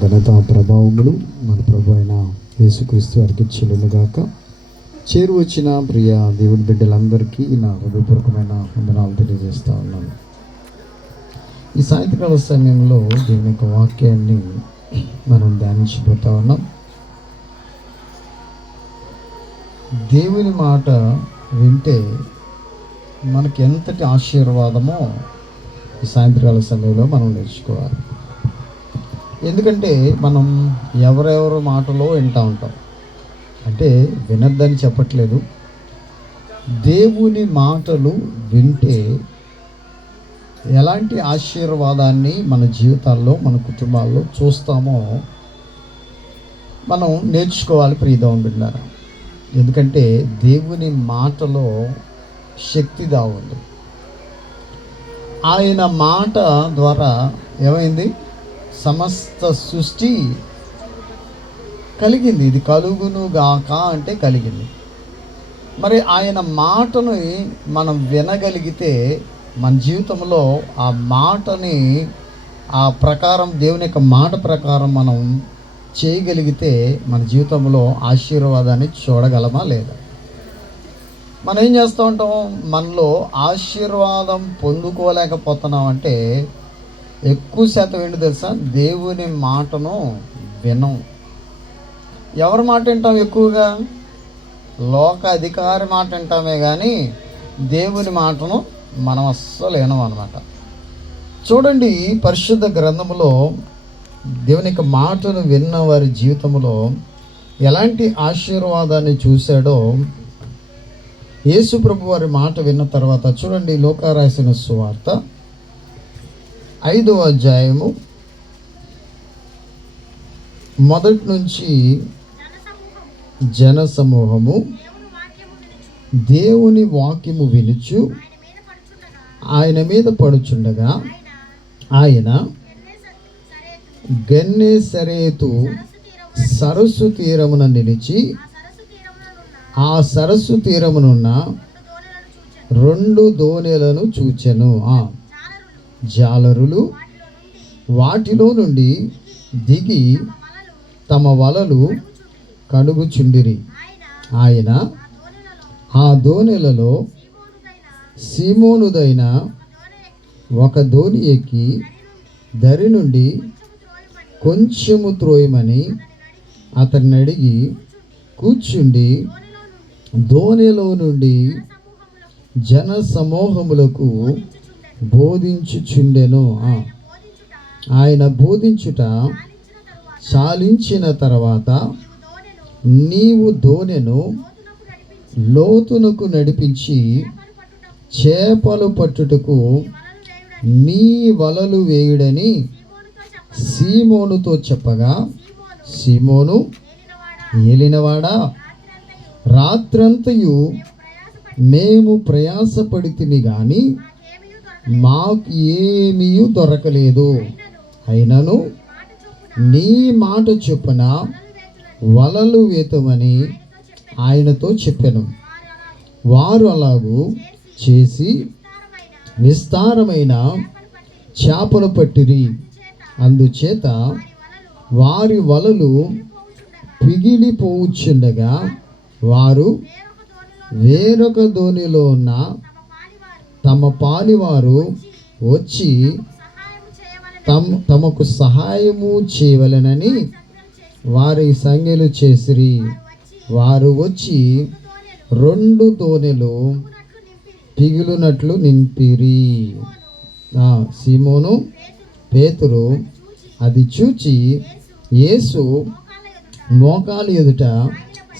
ఘనత ప్రభావములు మన ప్రభు అయిన యేసుక్రీస్తు వారికి చెల్లునుగాక. చేరువచ్చిన ప్రియ దేవుని బిడ్డలందరికీ నా హృదయపూర్వకమైన వందనాలు తెలియజేస్తూ ఉన్నాను. ఈ సాయంత్రకాల సమయంలో దేవుని యొక్క వాక్యాన్ని మనం ధ్యానించిపోతా ఉన్నాం. దేవుని మాట వింటే మనకి ఎంతటి ఆశీర్వాదమో ఈ సాయంత్రకాల సమయంలో మనం నేర్చుకోవాలి. ఎందుకంటే మనం ఎవరెవరు మాటలో వింటూ ఉంటాం. అంటే వినద్దని చెప్పట్లేదు, దేవుని మాటలు వింటే ఎలాంటి ఆశీర్వాదాన్ని మన జీవితాల్లో మన కుటుంబాల్లో చూస్తామో మనం నేర్చుకోవాలి ప్రియదేవుని బిడ్డలారా. ఎందుకంటే దేవుని మాటలో శక్తి దాగుంది. ఆయన మాట ద్వారా ఏమైంది? సమస్త సృష్టి కలిగింది. ఇది కలుగును గాక అంటే కలిగింది. మరి ఆయన మాటను మనం వినగలిగితే మన జీవితంలో ఆ మాటని ఆ ప్రకారం దేవుని యొక్క మాట ప్రకారం మనం చేయగలిగితే మన జీవితంలో ఆశీర్వాదాన్ని చూడగలమా లేదా? మనం ఏం చేస్తూ ఉంటాం? మనలో ఆశీర్వాదం పొందుకోలేకపోతున్నాం అంటే ఎక్కువ శాతం ఏంటి తెలుసా? దేవుని మాటను వినం. ఎవరి మాట వింటాం? ఎక్కువగా లోక అధికారి మాట వింటామే కానీ దేవుని మాటను మనం అస్సలు వినం అన్నమాట. చూడండి, పరిశుద్ధ గ్రంథములో దేవుని యొక్క మాటను విన్న వారి జీవితంలో ఎలాంటి ఆశీర్వాదాన్ని చూశాడో యేసు ప్రభు వారి మాట విన్న తర్వాత చూడండి, లూకా రాసిన సువార్త 5వ అధ్యాయము మొదటి నుంచి జన సమూహము దేవుని వాక్యము వినుచు ఆయన మీద పడుచుండగా ఆయన గెన్నేసరేతు సరస్సు తీరమున నిలిచి ఆ సరస్సు తీరమునున్న 2 దోణెలను చూచెను. జాలరులు వాటిలో నుండి దిగి తమ వలలు కడుగుచుండిరి. ఆయన ఆ దోణెలలో సీమోనుదైన ఒక దోణి ఎక్కి దరి నుండి కొంచెము త్రోయమని అతన్ని అడిగి కూర్చుండి దోణిలో నుండి జన సమూహములకు బోధించుచుండెను. ఆయన బోధించుట చాలించిన తర్వాత నీవు దోణెను లోతునకు నడిపించి చేపలు పట్టుటకు నీ వలలు వేయుడని సీమోనుతో చెప్పగా, సీమోను, ఏలినవాడా, రాత్రంతయు మేము ప్రయాసపడితిమి గాని మాకు ఏమీ దొరకలేదు. అయినను నీ మాట చొప్పున వలలు వేతమని ఆయనతో చెప్పాను. వారు అలాగూ చేసి విస్తారమైన చేపలు పట్టిరి. అందుచేత వారి వలలు పిగిలిపోవచ్చుండగా వారు వేరొక దోణిలో ఉన్న తమ పాలివారు వచ్చి తమకు సహాయము చేయవలెనని వారి సంజ్ఞలు చేసిరి. వారు వచ్చి 2 దోణెలు పిగులునట్లు నింపిరి. సీమోను పేతురు అది చూచి యేసు మోకాలు ఎదుట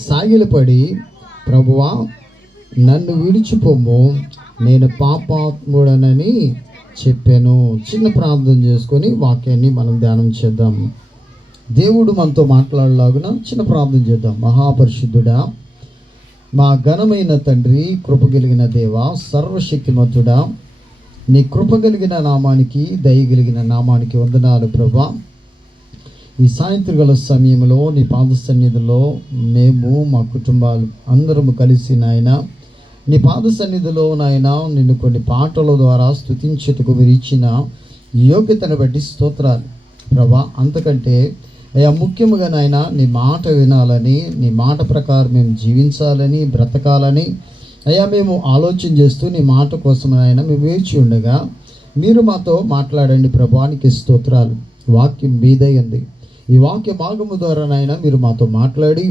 సాగిలపడి, ప్రభువా, నన్ను విడిచిపోము, నేను పాపాత్ముడనని చెప్పాను. చిన్న ప్రార్థన చేసుకొని వాక్యాన్ని మనం ధ్యానం చేద్దాం. దేవుడు మనతో మాట్లాడలాగున చిన్న ప్రార్థన చేద్దాం. మహాపరిశుద్ధుడా, మా ఘనమైన తండ్రి, కృపగలిగిన దేవ, సర్వశక్తిమంతుడా, నీ కృపగలిగిన నామానికి, దయగలిగిన నామానికి వందనాలు ప్రభా. ఈ సాయంత్రకాల సమయంలో నీ పాద సన్నిధిలో మేము మా కుటుంబాలు అందరము కలిసి నాయన నీ పాద సన్నిధిలో నాయన నిన్ను కొన్ని పాటల ద్వారా స్తుతించుటకు మీరు ఇచ్చిన యోగ్యతను బట్టి స్తోత్రాలు. ప్రభా, అంతకంటే అయ్యా ముఖ్యముగా నాయన నీ మాట వినాలని, నీ మాట ప్రకారం మేము జీవించాలని, బ్రతకాలని అయ్యా మేము ఆలోచన చేస్తూ నీ మాట కోసం నాయన మేము వేచి ఉండగా మీరు మాతో మాట్లాడండి ప్రభానికి స్తోత్రాలు. వాక్యం మీదయ్యింది. ఈ వాక్య భాగము ద్వారా నాయన మీరు మాతో మాట్లాడి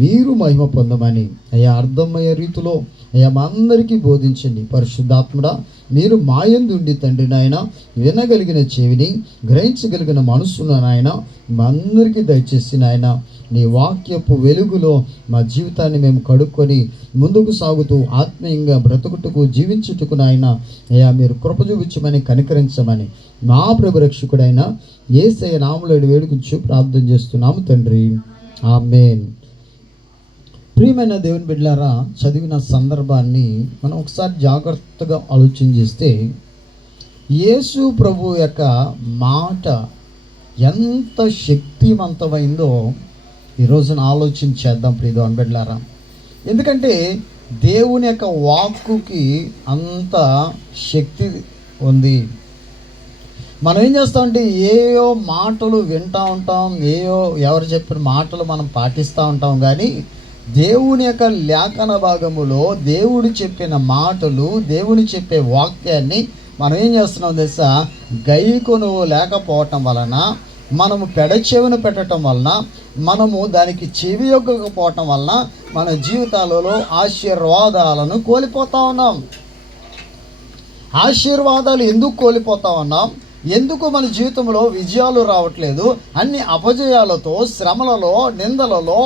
మీరు మహిమ పొందమని అయ్యా అర్థమయ్యే రీతిలో అయ్యా మా అందరికీ బోధించండి. పరిశుద్ధాత్ముడా, మీరు మాయందు ఉండి తండ్రి నాయన వినగలిగిన చెవిని, గ్రహించగలిగిన మనస్సును నాయన మా అందరికీ దయచేసి నాయన నీ వాక్యపు వెలుగులో మా జీవితాన్ని మేము కడుక్కొని ముందుకు సాగుతూ ఆత్మీయంగా బ్రతుకుటకు జీవించుటకు నాయన అయ్యా మీరు కృప చూపించమని, కనికరించమని మా ప్రభు రక్షకుడైన యేసయ్య నామములో వేడుకొంచు ప్రార్థన చేస్తున్నాము తండ్రి, ఆమేన్. ప్రియమైన దేవుని బిడ్డలారా, చదివిన సందర్భాన్ని మనం ఒకసారి జాగ్రత్తగా ఆలోచన చేస్తే యేసు ప్రభు యొక్క మాట ఎంత శక్తివంతమైందో ఈరోజున ఆలోచన చేద్దాం ప్రియ దేవుని బిడ్డలారా. ఎందుకంటే దేవుని యొక్క వాక్కుకి అంత శక్తి ఉంది. మనం ఏం చేస్తామంటే ఏయో మాటలు వింటూ ఉంటాం, ఏయో ఎవరు చెప్పిన మాటలు మనం పాటిస్తూ ఉంటాం. కానీ దేవుని యొక్క లేఖన భాగములో దేవుడు చెప్పిన మాటలు, దేవుని చెప్పే వాక్యాన్ని మనం ఏం చేస్తున్నాం తెలుసా? గైకొను లేకపోవటం వలన, మనము పెడచెవిన పెట్టడం వలన, మనము దానికి చెవి యొక్కకపోవటం వలన మన జీవితాలలో ఆశీర్వాదాలను కోల్పోతా ఉన్నాం. ఆశీర్వాదాలు ఎందుకు కోల్పోతా ఉన్నాం? ఎందుకు మన జీవితంలో విజయాలు రావట్లేదు? అన్ని అపజయాలతో, శ్రమలలో, నిందలలో,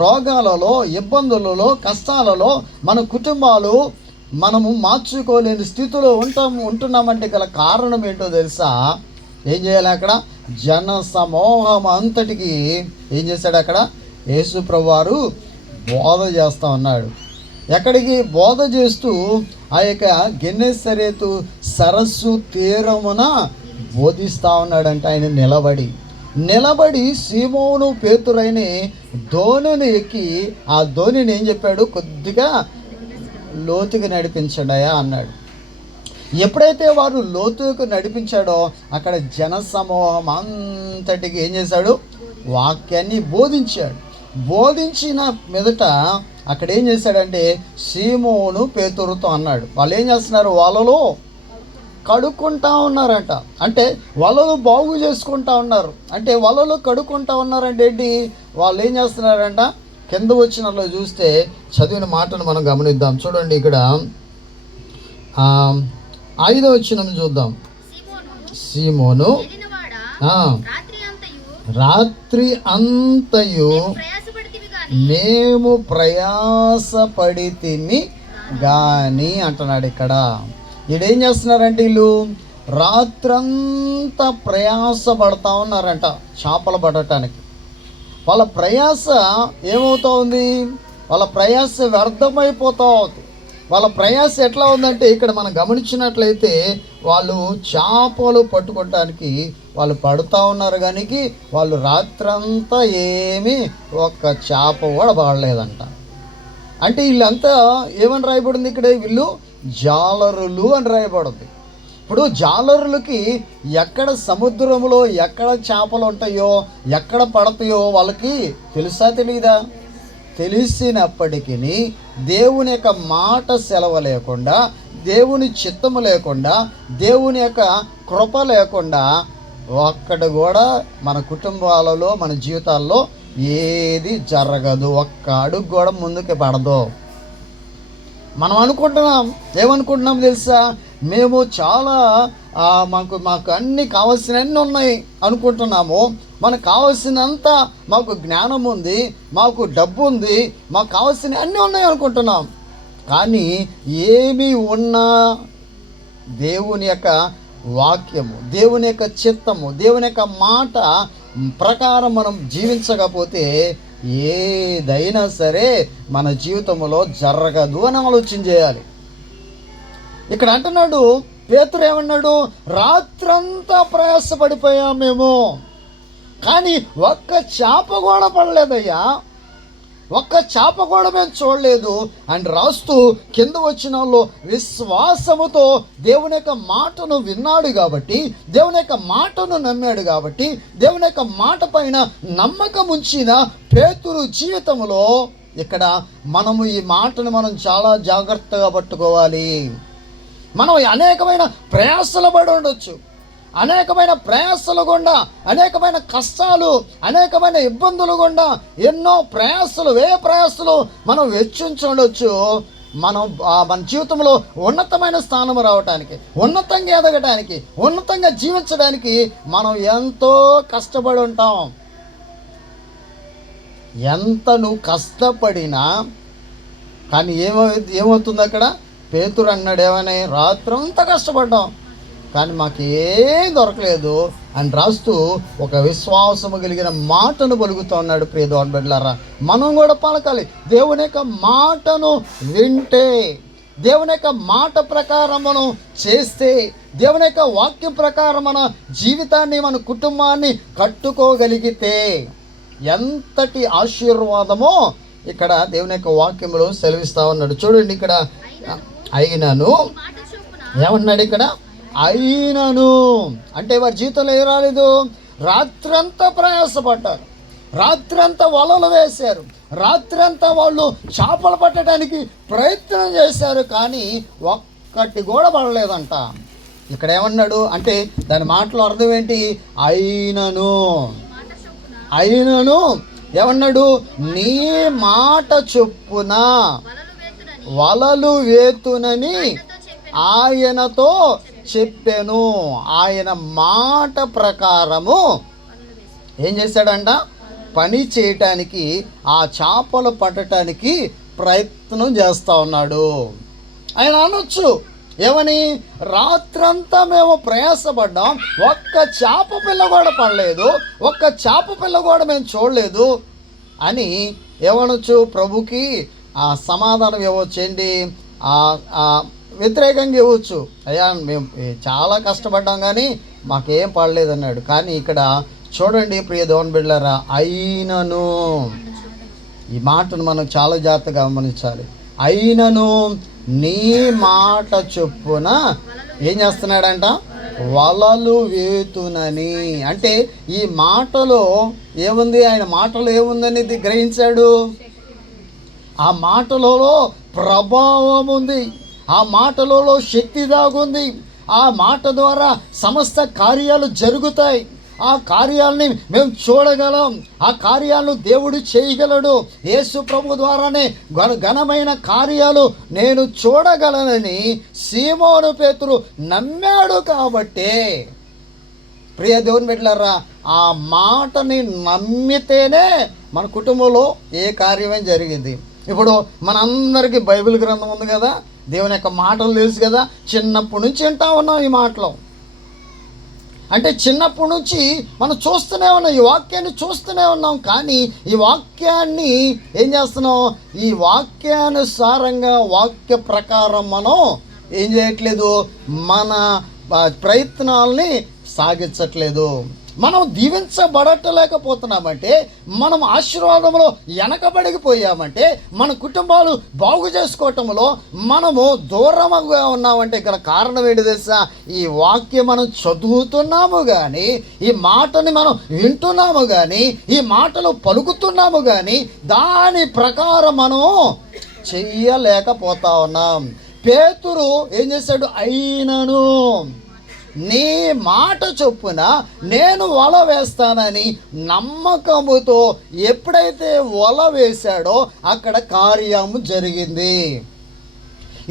రోగాలలో, ఇబ్బందులలో, కష్టాలలో మన కుటుంబాలు మనము మార్చుకోలేని స్థితిలో ఉంటున్నామంటే గల కారణం ఏంటో తెలుసా? ఏం చేయాలి? అక్కడ జన సమూహం అంతటికి ఏం చేశాడు? అక్కడ యేసు ప్రభువారు బోధ చేస్తూ ఉన్నాడు. ఎక్కడికి బోధ చేస్తూ ఆ యొక్క గెన్నెసరేతు సరస్సు తీరమున బోధిస్తూ ఉన్నాడంటే ఆయన నిలబడి సీమోను పేతురైన ధోనిని ఎక్కి ఆ ధోనిని ఏం చెప్పాడు? కొద్దిగా లోతుకి నడిపించడాయా అన్నాడు. ఎప్పుడైతే వారు లోతుకు నడిపించాడో అక్కడ జన సమూహం అంతటికి ఏం చేశాడు? వాక్యాన్ని బోధించాడు. బోధించిన మీదట అక్కడ ఏం చేశాడంటే సీమోను పేతురుతో అన్నాడు. వాళ్ళు ఏం చేస్తున్నారు? వలలో కడుక్కుంటా ఉన్నారంట. అంటే వలలు బాగు చేసుకుంటా ఉన్నారు. అంటే వలలు కడుక్కుంటా ఉన్నారంటే ఏంటి? వాళ్ళు ఏం చేస్తున్నారంట? కింద వచ్చినట్లు చూస్తే చదివిన మాటను మనం గమనిద్దాం. చూడండి, ఇక్కడ 5వ వచనం చూద్దాం. సీమోను రాత్రి అంతయు మేము ప్రయాసపడితిమి గాని అంటున్నాడు. ఇక్కడ ఈడేం చేస్తున్నారంటే వీళ్ళు రాత్రంతా ప్రయాసపడతా ఉన్నారంట చేపలు పడటానికి. వాళ్ళ ప్రయాస ఏమవుతా ఉంది? వాళ్ళ ప్రయాస వ్యర్థమైపోతూ ఉంది. వాళ్ళ ప్రయాస ఎట్లా ఉందంటే ఇక్కడ మనం గమనించినట్లయితే వాళ్ళు చేపలు పట్టుకోవటానికి వాళ్ళు పడుతూ ఉన్నారు. కానీ వాళ్ళు రాత్రంతా ఏమీ ఒక్క చేప కూడా పడలేదంట. అంటే వీళ్ళంతా ఏమని రాయబడింది? ఇక్కడ వీళ్ళు జాలరులు అని రాయబడింది. ఇప్పుడు జాలరులకి ఎక్కడ సముద్రంలో ఎక్కడ చేపలు ఉంటాయో, ఎక్కడ పడతాయో వాళ్ళకి తెలుసా తెలీదా? తెలిసినప్పటికీ దేవుని యొక్క మాట సెలవు లేకుండా, దేవుని చిత్తము లేకుండా, దేవుని యొక్క కృప లేకుండా ఒక్కడు కూడా మన కుటుంబాలలో, మన జీవితాల్లో ఏది జరగదు. ఒక్క అడుగు కూడా ముందుకు పడదు. మనం అనుకుంటున్నాం, ఏమనుకుంటున్నాం తెలుసా? మేము చాలా మాకు అన్నీ కావాల్సినవన్నీ ఉన్నాయి అనుకుంటున్నాము. మనకు కావాల్సినంత మాకు జ్ఞానం ఉంది, మాకు డబ్బు ఉంది, మాకు కావాల్సిన అన్నీ ఉన్నాయి అనుకుంటున్నాం. కానీ ఏమి ఉన్నా దేవుని యొక్క వాక్యము, దేవుని యొక్క చిత్తము, దేవుని యొక్క మాట ప్రకారం మనం జీవించకపోతే ఏదైనా సరే మన జీవితంలో జరగదు అని ఆలోచన చేయాలి. ఇక్కడ అంటున్నాడు పేతురు, ఏమన్నాడు? రాత్రంతా ప్రయాసపడిపోయాం మేము, కానీ ఒక్క చేప కూడా పడలేదయ్యా. ఒక్క చేప కూడా మేము చూడలేదు అని రాస్తూ కింద వచ్చిన వాళ్ళు విశ్వాసముతో దేవుని యొక్క మాటను విన్నాడు కాబట్టి, దేవుని యొక్క మాటను నమ్మాడు కాబట్టి, దేవుని యొక్క మాట పైన నమ్మకం ఉంచిన పేతురు జీవితంలో ఇక్కడ మనము ఈ మాటను మనం చాలా జాగ్రత్తగా పట్టుకోవాలి. మనం అనేకమైన ప్రయాసలు పడి ఉండొచ్చు, అనేకమైన ప్రయాసలు గుండా, అనేకమైన కష్టాలు, అనేకమైన ఇబ్బందులు గుండా ఎన్నో ప్రయాసలు, ప్రయాసలు మనం వెచ్చించుండొచ్చు. మనం మన జీవితంలో ఉన్నతమైన స్థానం రావడానికి, ఉన్నతంగా ఎదగడానికి, ఉన్నతంగా జీవించడానికి మనం ఎంతో కష్టపడి ఉంటాం. ఎంత నువ్వు కష్టపడినా కానీ ఏమవుతుంది అక్కడ? పేతురు అన్నాడు ఏమని, రాత్రంతా కష్టపడ్డాం కానీ మాకు ఏం దొరకలేదు అని రాస్తూ ఒక విశ్వాసము కలిగిన మాటను పలుకుతూ ఉన్నాడు. ప్రియ దేవుని బిడ్డలారా, మనం కూడా పలకాలి. దేవుని యొక్క మాటను వింటే, దేవుని యొక్క మాట ప్రకారం మనం చేస్తే, దేవుని యొక్క వాక్యం ప్రకారం మన జీవితాన్ని, మన కుటుంబాన్ని కట్టుకోగలిగితే ఎంతటి ఆశీర్వాదమో ఇక్కడ దేవుని యొక్క వాక్యంలో సెలవిస్తా ఉన్నాడు. చూడండి, ఇక్కడ అయినను ఏమన్నాడు? ఇక్కడ అయినను అంటే వారి జీవితంలో ఏం రాలేదు. రాత్రంతా ప్రయాసపడ్డారు, రాత్రంతా వలలు వేశారు, రాత్రంతా వాళ్ళు చేపలు పట్టడానికి ప్రయత్నం చేశారు కానీ ఒక్కటి కూడా పడలేదంట. ఇక్కడ ఏమన్నాడు అంటే దాని మాటలో అర్థం ఏంటి? అయినను ఏమన్నాడు? నీ మాట చొప్పున వలలు వేతునని ఆయనతో చెప్పాను. ఆయన మాట ప్రకారము ఏం చేశాడంట? పని చేయటానికి, ఆ చేపలు పట్టడానికి ప్రయత్నం చేస్తూ ఉన్నాడు. ఆయన అనొచ్చు ఏమని, రాత్రంతా మేము ప్రయాసపడ్డాం, ఒక్క చేప పిల్ల కూడా పడలేదు, ఒక్క చేప పిల్ల కూడా మేము చూడలేదు అని ఏమనొచ్చు? ప్రభుకి ఆ సమాధానం ఇవ్వచ్చండి, వ్యతిరేకంగా ఇవ్వచ్చు. అయ్యా మేము చాలా కష్టపడ్డాం కానీ మాకేం పడలేదు అన్నాడు. కానీ ఇక్కడ చూడండి ప్రియ దేవుని బిడ్డలారా, అయినను, ఈ మాటను మనం చాలా జాగ్రత్తగా గమనించాలి. అయినను నీ మాట చొప్పున ఏం చేస్తున్నాడంట? వలలు వేతునని. అంటే ఈ మాటలో ఏముంది? ఆయన మాటలో ఏముందని గ్రహించాడు. ఆ మాటలలో ప్రభావం ఉంది, ఆ మాటలలో శక్తి దాగుంది, ఆ మాట ద్వారా సమస్త కార్యాలు జరుగుతాయి, ఆ కార్యాలని మేము చూడగలం, ఆ కార్యాలను దేవుడు చేయగలడు, యేసు ప్రభు ద్వారానే ఘనమైన కార్యాలు నేను చూడగలనని సీమోను పేతురు నమ్మాడు. కాబట్టి ప్రియ దేవుని బిడ్డలారా, ఆ మాటని నమ్మితేనే మన కుటుంబంలో ఏ కార్యమే జరిగింది. ఇప్పుడు మనందరికీ బైబిల్ గ్రంథం ఉంది కదా, దేవుని యొక్క మాటలు తెలుసు కదా, చిన్నప్పటి నుంచి వింటా ఉన్నాం ఈ మాటలు. అంటే చిన్నప్పటి నుంచి మనం చూస్తూనే ఉన్నాం, ఈ వాక్యాన్ని చూస్తూనే ఉన్నాం. కానీ ఈ వాక్యాన్ని ఏం చేస్తున్నాం? ఈ వాక్యానుసారంగా, వాక్య ప్రకారం మనం ఏం చేయట్లేదు, మన ప్రయత్నాల్ని సాగించట్లేదు. మనం దీవించబడలేకపోతున్నామంటే, మనం ఆశీర్వాదంలో వెనకబడిపోయామంటే, మన కుటుంబాలు బాగు చేసుకోవటంలో మనము దూరంగా ఉన్నామంటే గల కారణం ఏంటి తెలుసా? ఈ వాక్యం మనం చదువుతున్నాము కానీ, ఈ మాటని మనం వింటున్నాము కానీ, ఈ మాటలు పలుకుతున్నాము కానీ దాని ప్రకారం మనం చెయ్యలేకపోతా ఉన్నాం. పేతురు ఏం చేశాడు? అయినను నీ మాట చొప్పున నేను వల వేస్తానని నమ్మకముతో ఎప్పుడైతే వల వేశాడో అక్కడ కార్యము జరిగింది.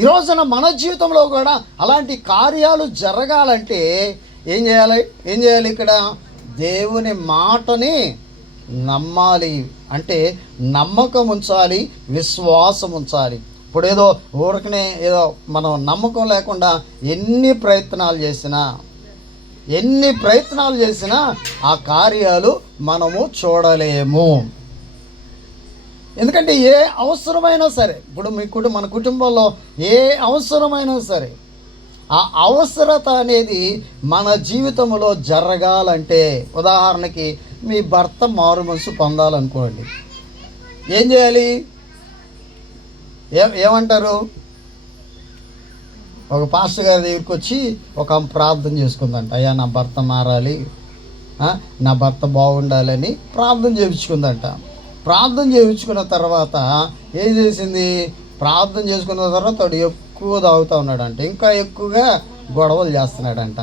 ఈ రోజున మన జీవితంలో కూడా అలాంటి కార్యాలు జరగాలంటే ఏం చేయాలి? ఇక్కడ దేవుని మాటని నమ్మాలి. అంటే నమ్మకం ఉంచాలి, విశ్వాసం ఉంచాలి. ఇప్పుడు ఏదో ఊరికనే ఏదో మనం నమ్మకం లేకుండా ఎన్ని ప్రయత్నాలు చేసినా ఆ కార్యాలు మనము చూడలేము. ఎందుకంటే ఏ అవసరమైనా సరే, ఇప్పుడు మన కుటుంబంలో ఏ అవసరమైనా సరే, ఆ అవసరత అనేది మన జీవితంలో జరగాలంటే, ఉదాహరణకి మీ భర్త మారు మనసు పొందాలనుకోండి, ఏం చేయాలి? ఏమంటారు? ఒక పాస్టర్ గారి దగ్గరికి వచ్చి ఒక ప్రార్థన చేసుకుందంట. అయ్యా నా భర్త మారాలి, నా భర్త బాగుండాలని ప్రార్థన చేయించుకుందంట. ప్రార్థన చేయించుకున్న తర్వాత ఏం చేసింది? ప్రార్థన చేసుకున్న తర్వాత వాడు ఎక్కువ తాగుతూ ఉన్నాడంట, ఇంకా ఎక్కువగా గొడవలు చేస్తున్నాడంట.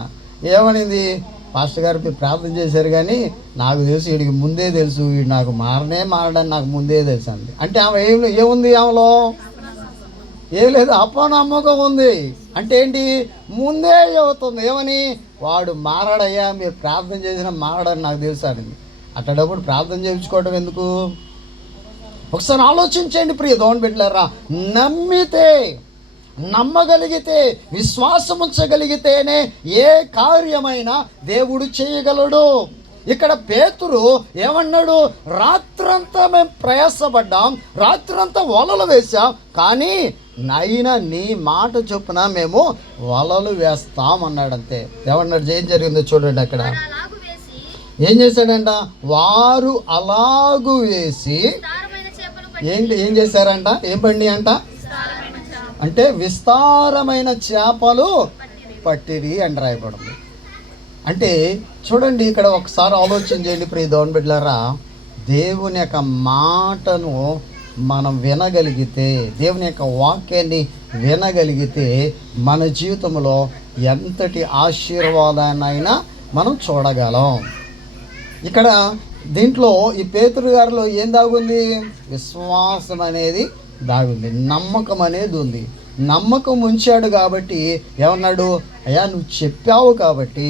ఏమనింది? పాస్టర్ గారు మీరు ప్రార్థన చేశారు కానీ నాకు తెలుసు, వీడికి ముందే తెలుసు, వీడు నాకు మారడని నాకు ముందే తెలుసు అంది. అంటే ఆమె ఏముంది? ఆమెలో ఏం లేదు, అపనమ్మకం ఉంది. అంటే ఏంటి? ముందే చెబుతుంది. ఏమని? వాడు మారడయ్యా, మీరు ప్రార్థన చేసినా మారడని నాకు తెలుసు అనింది. అట్టడప్పుడు ప్రార్థన చేయించుకోవడం ఎందుకు? ఒకసారి ఆలోచించండి ప్రియ దేవుని బిడ్డలారా. నమ్మితే, నమ్మగలిగితే, విశ్వాసం ఉంచగలిగితేనే ఏ కార్యమైనా దేవుడు చేయగలడు. ఇక్కడ పేతురు ఏమన్నాడు? రాత్రంతా మేము ప్రయాసపడ్డాం, రాత్రంతా వలలు వేసాం, కానీ నైనా నీ మాట చొప్పున మేము వలలు వేస్తాం అన్నాడు. అంతే. ఏమన్నాడు? ఏం జరిగిందో చూడండి. అక్కడ ఏం చేశాడంట? వారు అలాగు వేసి ఏం చేశారంట? ఏం పండి అంట? అంటే విస్తారమైన చేపలు పట్టిరి అని రాయబడింది. అంటే చూడండి, ఇక్కడ ఒకసారి ఆలోచన చేయండి ప్రియ దేవుని బిడ్డలారా. దేవుని యొక్క మాటను మనం వినగలిగితే, దేవుని యొక్క వాక్యాన్ని వినగలిగితే మన జీవితంలో ఎంతటి ఆశీర్వాదాన్నైనా మనం చూడగలం. ఇక్కడ దీంట్లో ఈ పేతురు గారిలో ఏం దాగుంది? విశ్వాసం అనేది దాగుంది, నమ్మకం అనేది ఉంది. నమ్మకం ఉంచాడు కాబట్టి ఏమన్నాడు? అయ్యా నువ్వు చెప్పావు కాబట్టి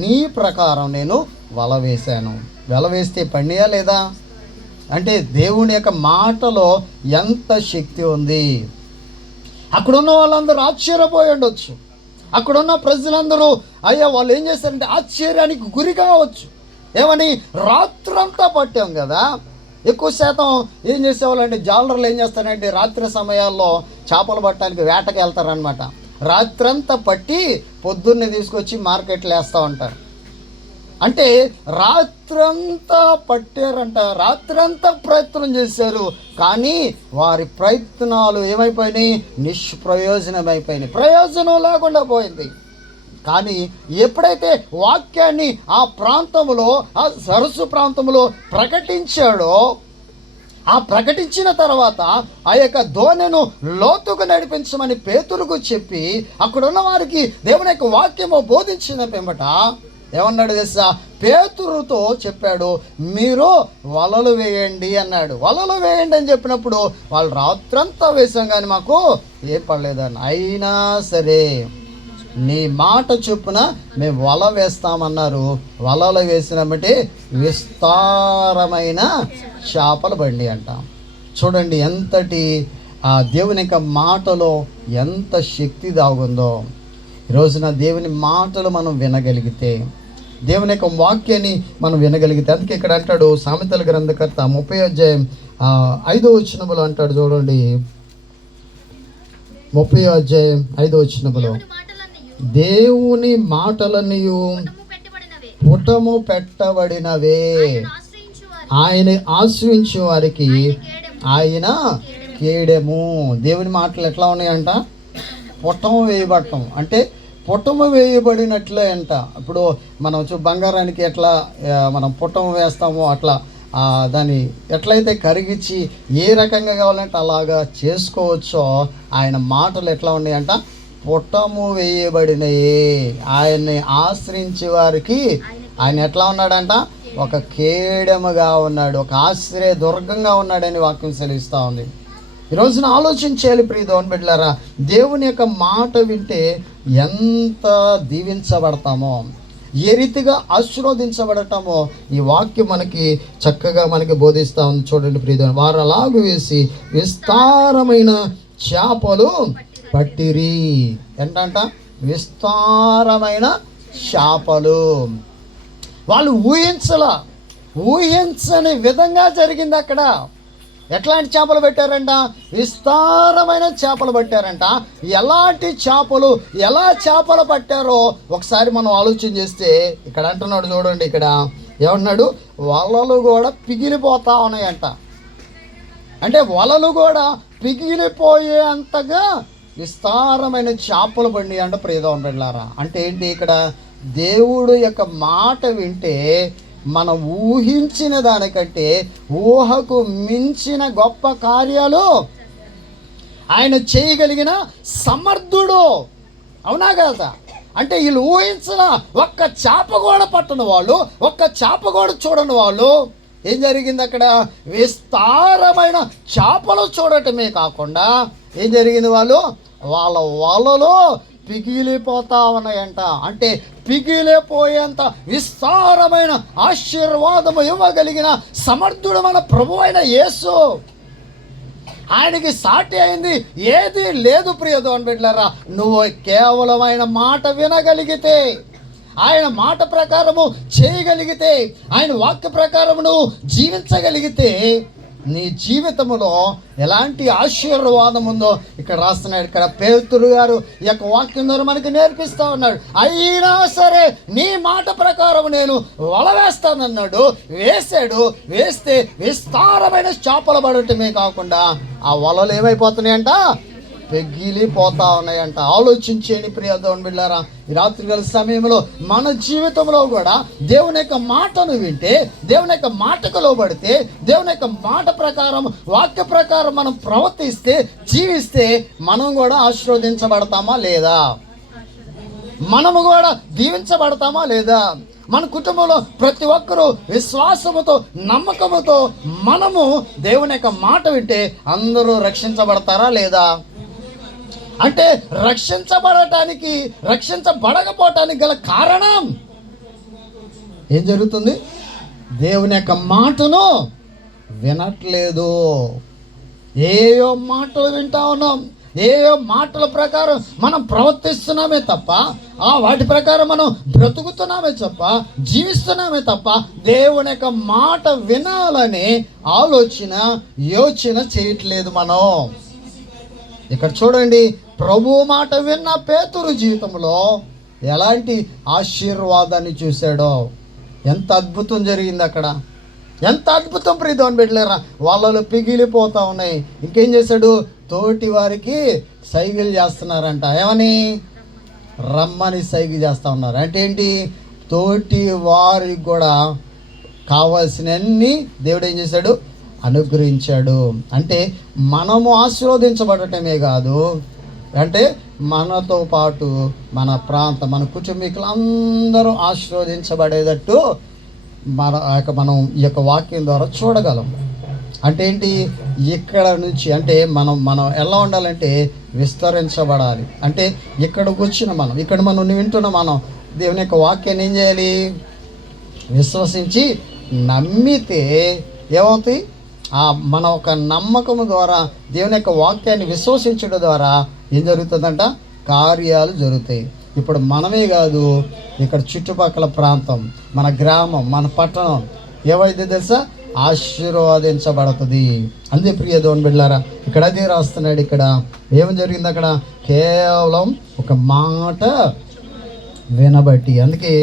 నీ ప్రకారం నేను వల వేశాను. వల వేస్తే పండియా లేదా? అంటే దేవుని యొక్క మాటలో ఎంత శక్తి ఉంది. అక్కడున్న వాళ్ళందరూ ఆశ్చర్యపోయి ఉండొచ్చు. అక్కడున్న ప్రజలందరూ అయ్యా వాళ్ళు ఏం చేస్తారంటే ఆశ్చర్యానికి గురి కావచ్చు. ఏమని? రాత్రంతా పట్టాం కదా. ఎక్కువ శాతం ఏం చేసేవాళ్ళంటే జాలర్లు ఏం చేస్తారంటే రాత్రి సమయాల్లో చేపలు పట్టడానికి వేటకి వెళ్తారనమాట. రాత్రంతా పట్టి పొద్దున్నే తీసుకొచ్చి మార్కెట్లో వేస్తూ ఉంటారు. అంటే రాత్రంతా పట్టారంట, రాత్రంతా ప్రయత్నం చేశారు, కానీ వారి ప్రయత్నాలు ఏమైపోయినాయి? నిష్ప్రయోజనమైపోయినాయి, ప్రయోజనం లేకుండా పోయింది. కానీ ఎప్పుడైతే వాక్యాన్ని ఆ ప్రాంతంలో, ఆ సరస్సు ప్రాంతంలో ప్రకటించాడో, ఆ ప్రకటించిన తర్వాత ఆ యొక్క దోణెను లోతుకు నడిపించమని పేతురుకు చెప్పి అక్కడున్న వారికి దేవుని యొక్క వాక్యము బోధించిన పిమ్మట ఏమన్నాడు తెలుసా? పేతురుతో చెప్పాడు, మీరు వలలు వేయండి అన్నాడు. వలలు వేయండి అని చెప్పినప్పుడు వాళ్ళు రాత్రంతా వేసాం కానీ మాకు ఏం పడలేదని. అయినా సరే నీ మాట చొప్పున మేము వల వేస్తామన్నారు. వలలు వేసిన బట్టి విస్తారమైన చేపల బండి అంటాం. చూడండి ఎంతటి ఆ దేవుని యొక్క మాటలో ఎంత శక్తి దాగుందో. ఈరోజున దేవుని మాటలు మనం వినగలిగితే, దేవుని యొక్క వాక్యాన్ని మనం వినగలిగితే, అందుకే ఇక్కడ అంటాడు సామెతల గ్రంథకర్త 30వ అధ్యాయం 5వ వచనములో అంటాడు. చూడండి 30వ అధ్యాయం 5వ వచనములో, దేవుని మాటలన్నీయు పుటము పెట్టబడినవే, ఆయన ఆశ్రయించు వారికి ఆయన కేడెము. దేవుని మాటలు ఎట్లా ఉన్నాయంట? పుటము వేయబడటం అంటే పుటము వేయబడినట్లే అంట. ఇప్పుడు మనం బంగారానికి ఎట్లా మనం పుటము వేస్తామో అట్లా దాన్ని ఎట్లయితే కరిగించి ఏ రకంగా కావాలంటే అలాగా చేసుకోవచ్చో, ఆయన మాటలు ఎట్లా ఉన్నాయంట? పుటము వేయబడినయే. ఆయన్ని ఆశ్రయించే వారికి ఆయన ఎట్లా ఉన్నాడంట? ఒక కేడెముగా ఉన్నాడు, ఒక ఆశ్రయ దుర్గంగా ఉన్నాడని వాక్యం సెలవిస్తూ ఉంది. ఈరోజున ఆలోచించాలి ప్రియ దేవుని బిడ్డలారా. దేవుని యొక్క మాట వింటే ఎంత దీవించబడతామో, ఏ రీతిగా ఆశీర్వదించబడటమో ఈ వాక్యం మనకి చక్కగా మనకి బోధిస్తూ ఉంది. చూడండి ప్రియ దేవుని, వారు అలాగు వేసి విస్తారమైన చేపలు పట్టిరి. ఏంటంట? విస్తారమైన చేపలు. వాళ్ళు ఊహించని విధంగా జరిగింది అక్కడ. ఎట్లాంటి చేపలు పెట్టారంట? విస్తారమైన చేపలు పట్టారంట. ఎలాంటి చేపలు, ఎలా చేపలు పట్టారో ఒకసారి మనం ఆలోచన చేస్తే ఇక్కడ అంటున్నాడు. చూడండి ఇక్కడ ఏమన్నాడు? వలలు కూడా పిగిలిపోతా ఉన్నాయంట. అంటే వలలు కూడా పిగిలిపోయే అంతగా విస్తారమైన చేపలు బండి అంటే ప్రియదం వెళ్ళారా. అంటే ఏంటి, ఇక్కడ దేవుడు యొక్క మాట వింటే మనం ఊహించిన దానికంటే ఊహకు మించిన గొప్ప కార్యాలు ఆయన చేయగలిగిన సమర్థుడు. అవునా కదా? అంటే వీళ్ళు ఊహించిన ఒక్క చేప కూడా పట్టని వాళ్ళు, ఒక్క చేప కూడా చూడని వాళ్ళు, ఏం జరిగింది అక్కడ, విస్తారమైన చేపలు చూడటమే కాకుండా ఏం జరిగింది, వాళ్ళ వలలో పిగిలిపోతా ఉన్నాయంట. అంటే పిగిలిపోయేంత విస్తారమైన ఆశీర్వాదము ఇవ్వగలిగిన సమర్థుడు మన ప్రభు అయిన యేసు. ఆయనకి సాటి అయింది ఏది లేదు ప్రియదేవుని బిడ్డలారా. నువ్వు కేవలం ఆయన మాట వినగలిగితే, ఆయన మాట ప్రకారము చేయగలిగితే, ఆయన వాక్య ప్రకారము నువ్వు జీవించగలిగితే నీ జీవితంలో ఎలాంటి ఆశీర్వాదం ఉందో ఇక్కడ రాస్తున్నాడు. ఇక్కడ పేతురు గారు ఈ యొక్క వాక్యం ద్వారా మనకి నేర్పిస్తా ఉన్నాడు. అయినా సరే నీ మాట ప్రకారం నేను వల వేస్తానన్నాడు. వేస్తే విస్తారమైన చేపలు పడటమే కాకుండా ఆ వలలు ఏమైపోతున్నాయంట, పెగిలిపోతా ఉన్నాయంట. ఆలోచించేయండి ప్రియ దేవుని బిడ్డలారా, ఈ రాత్రికాల సమయంలో మన జీవితంలో కూడా దేవుని యొక్క మాటను వింటే, దేవుని యొక్క మాటకు లోబడితే, దేవుని యొక్క మాట ప్రకారం వాక్య ప్రకారం మనం ప్రవర్తిస్తే, జీవిస్తే మనం కూడా ఆశీర్వదించబడతామా లేదా, మనము కూడా దీవించబడతామా లేదా. మన కుటుంబంలో ప్రతి ఒక్కరూ విశ్వాసముతో నమ్మకముతో మనము దేవుని యొక్క మాట వింటే అందరూ రక్షించబడతారా లేదా. అంటే రక్షించబడకపోవటానికి గల కారణం ఏం జరుగుతుంది, దేవుని యొక్క మాటను వినట్లేదు. ఏయో మాటలు వింటా ఉన్నాం, ఏయో మాటల ప్రకారం మనం ప్రవర్తిస్తున్నామే తప్ప, వాటి ప్రకారం మనం బ్రతుకుతున్నామే తప్ప, జీవిస్తున్నామే తప్ప దేవుని యొక్క మాట వినాలని యోచన చేయట్లేదు మనం. ఇక్కడ చూడండి, ప్రభు మాట విన్న పేతురు జీవితంలో ఎలాంటి ఆశీర్వాదాన్ని చూశాడో. ఎంత అద్భుతం జరిగింది అక్కడ, ఎంత అద్భుతం ప్రియదేవుని బిడ్డలారా. వాళ్ళలో పిగిలిపోతా ఉన్నాయి. ఇంకేం చేశాడు, తోటి వారికి సైగలు చేస్తున్నారంట. ఏమని, రమ్మని సైగలు చేస్తూ ఉన్నారు. అంటే ఏంటి, తోటి వారికి కూడా కావాల్సినన్ని దేవుడు ఏం చేశాడు, అనుగ్రహించాడు. అంటే మనము ఆశీర్వదించబడటమే కాదు, అంటే మనతో పాటు మన మన కుటుంబీకులు అందరూ ఆశీర్వదించబడేటట్టు మనం ఈ యొక్క వాక్యం ద్వారా చూడగలం. అంటే ఏంటి, ఇక్కడ నుంచి అంటే మనం ఎలా ఉండాలంటే విస్తరించబడాలి. అంటే ఇక్కడికి వచ్చిన ఇక్కడ మనం వింటున్న మనం దేవుని యొక్క వాక్యాన్ని ఏం చేయాలి, విశ్వసించి నమ్మితే ఏమవుతాయి, మన ఒక నమ్మకం ద్వారా దేవుని యొక్క వాక్యాన్ని విశ్వసించడం ద్వారా ఏం జరుగుతుందంట, కార్యాలు జరుగుతాయి. ఇప్పుడు మనమే కాదు, ఇక్కడ చుట్టుపక్కల ప్రాంతం, మన గ్రామం, మన పట్టణం ఏవైతే తెలుసా, ఆశీర్వదించబడుతుంది. అంతే ప్రియ దేవుని బిడ్డలారా, ఇక్కడ అదే రాస్తున్నాడు. ఇక్కడ ఏం జరిగింది, అక్కడ కేవలం ఒక మాట వినబట్టి. అందుకే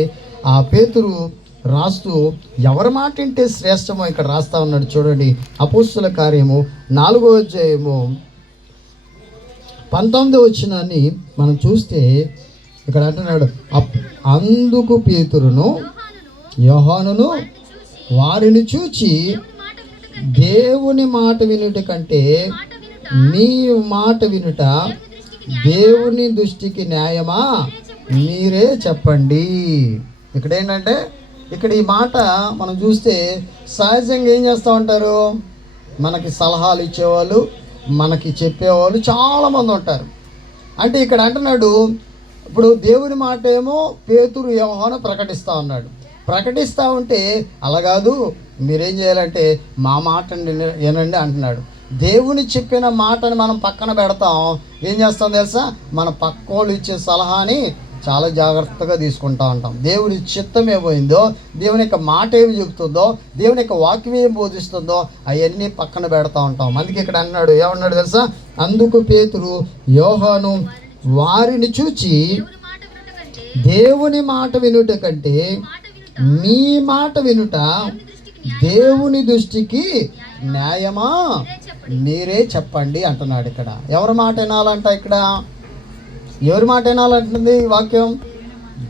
ఆ పేతురు రాస్తూ ఎవరి మాట వింటే శ్రేష్టమో ఇక్కడ రాస్తా ఉన్నాడు. చూడండి, అపోస్తుల కార్యము 4వ అధ్యాయము 19వ వచనాన్ని మనం చూస్తే ఇక్కడ అంటున్నాడు, అందుకు పేతురును యోహానును వారిని చూచి, దేవుని మాట వినుట కంటే నీ మాట వినుట దేవుని దృష్టికి న్యాయమా, మీరే చెప్పండి. ఇక్కడ ఏంటంటే, ఇక్కడ ఈ మాట మనం చూస్తే సహజంగా ఏం చేస్తూ ఉంటారు, మనకి సలహాలు ఇచ్చేవాళ్ళు, మనకి చెప్పేవాళ్ళు చాలామంది ఉంటారు. అంటే ఇక్కడ అంటున్నాడు, ఇప్పుడు దేవుని మాట ఏమో పేతురు యోహాను ప్రకటిస్తూ ఉన్నాడు. ప్రకటిస్తూ ఉంటే అలా కాదు, మీరేం చేయాలంటే మా మాట వినండి అంటున్నాడు. దేవుని చెప్పిన మాటని మనం పక్కన పెడతాం, ఏం చేస్తాం తెలుసా, మన పక్కోళ్ళు ఇచ్చే సలహాని చాలా జాగ్రత్తగా తీసుకుంటూ ఉంటాం. దేవుని చిత్తం ఏమైందో, దేవుని యొక్క మాట ఏమి చెబుతుందో, దేవుని యొక్క వాక్యం ఏం బోధిస్తుందో అవన్నీ పక్కన పెడతా ఉంటాం. అందుకే ఇక్కడ అన్నాడు, ఏమన్నాడు తెలుసా, అందుకు పేతురు యోహాను వారిని చూచి, దేవుని మాట వినుట కంటే మీ మాట వినుట దేవుని దృష్టికి న్యాయమా మీరే చెప్పండి అంటున్నాడు. ఇక్కడ ఎవరి మాట వినాలంట? ఇక్కడ ఎవరి మాట వినాలంటుంది ఈ వాక్యం?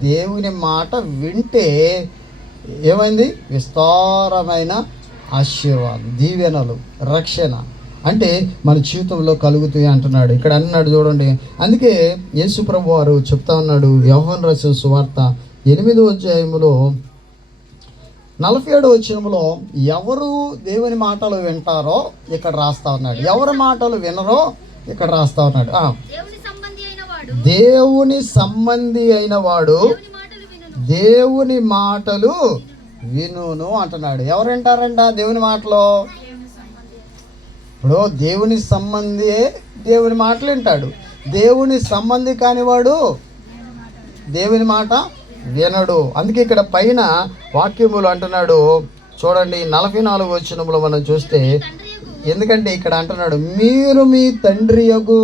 దేవుని మాట వింటే ఏమైంది? విస్తారమైన ఆశీర్వాదం, దీవెనలు, రక్షణ అంటే మన జీవితంలో కలుగుతాయి అంటున్నాడు. ఇక్కడ అన్నాడు చూడండి. అందుకే యేసు ప్రభు వారు చెప్తా ఉన్నాడు, యోహాను రాసిన సువార్త 8వ అధ్యాయములో 47వ వచనములో, ఎవరు దేవుని మాటలు వింటారో ఇక్కడ రాస్తా ఉన్నాడు, ఎవరి మాటలు వినరో ఇక్కడ రాస్తా ఉన్నాడు. దేవుని సంబంధి అయిన వాడు దేవుని మాటలు వినును అంటున్నాడు. ఎవరు వింటారంట దేవుని మాటలు? ఇప్పుడు దేవుని సంబంధి దేవుని మాటలు వింటాడు. దేవుని సంబంధి కానివాడు దేవుని మాట వినడు. అందుకే ఇక్కడ పైన వాక్యములు అంటున్నాడు చూడండి, 44వ వచనములో మనం చూస్తే, ఎందుకంటే ఇక్కడ అంటున్నాడు, మీరు మీ తండ్రి యొగు